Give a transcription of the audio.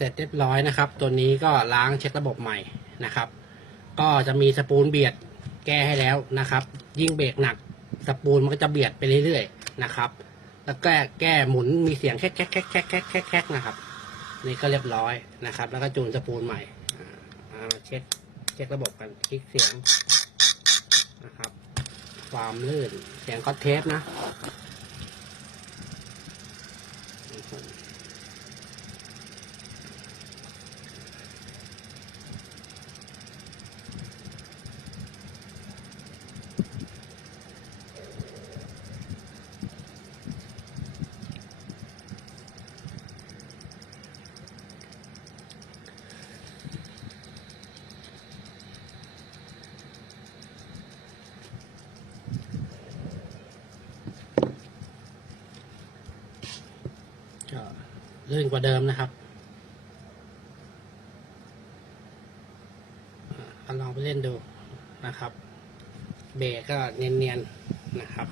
เสร็จเรียบร้อยนะครับ ตัวนี้ก็ล้างเช็คระบบใหม่นะครับ ก็จะมีสปูลเบียดแก้ให้แล้วนะครับ ยิ่งเบรกหนักสปูลมันก็จะเบียดไปเรื่อยๆนะครับ แล้วก็แก้หมุนมีเสียงแคกแคกแคกแคกแคกแคกแคกนะครับ นี่ก็เรียบร้อยนะครับ แล้วก็จูนสปูลใหม่อ่าเช็คเช็คระบบกันคลิกเสียงนะครับ ความลื่นเสียงคอตเทปนะ ก็ ลื่นกว่าเดิมนะครับอ่าลองไปเล่นดูนะครับ เบรกก็เนียนๆนะครับ